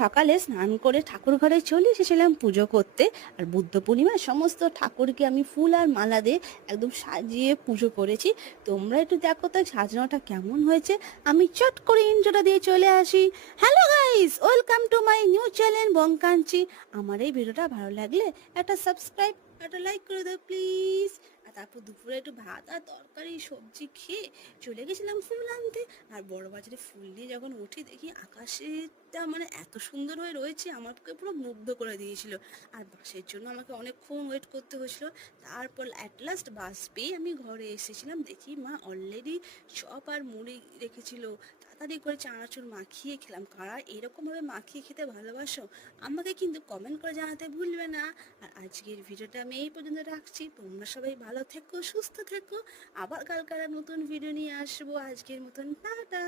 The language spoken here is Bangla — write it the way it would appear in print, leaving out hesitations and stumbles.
সকালে স্নান করে ঠাকুর ঘরে চলে এসেছিলাম পুজো করতে। আর বুদ্ধ পূর্ণিমার সমস্ত ঠাকুরকে আমি ফুল আর মালা দিয়ে একদম সাজিয়ে পুজো করেছি। তোমরা একটু দেখো তো সাজানোটা কেমন হয়েছে। আমি চট করে ইন্ট্রোটা দিয়ে চলে আসি। Hello guys, welcome to my new channel Bongkanchi. আমার এই ভিডিওটা ভালো লাগলে একটা সাবস্ক্রাইব, একটা লাইক করে দাও প্লিজ। আর তারপর দুপুরে একটু ভাত আর তরকারি সবজি খেয়ে চলে গেছিলাম ফুল আনতে। আর বড় বাজারে ফুল নিয়ে যখন উঠি দেখি আকাশেটা মানে এত সুন্দর হয়ে রয়েছে, আমাকে পুরো মুগ্ধ করে দিয়েছিল। আর বাসের জন্য আমাকে অনেকক্ষণ ওয়েট করতে হয়েছিল। তারপর অ্যাট লাস্ট বাস পেয়ে আমি ঘরে এসেছিলাম, দেখি মা অলরেডি চপ আর মুড়ি রেখেছিল। তাড়াতাড়ি করে চানাচুর মাখিয়ে খেলাম। কারা এরকমভাবে মাখিয়ে খেতে ভালোবাসো আমাকে কিন্তু কমেন্ট করে জানাতে ভুলবে না। আর আজকের ভিডিওটা আমি এই পর্যন্ত রাখছি। তোমরা সবাই ভালো থেকো, সুস্থ থেকো। আবার কালকে নতুন ভিডিও নিয়ে আসবো। আজকের মতন টাটা।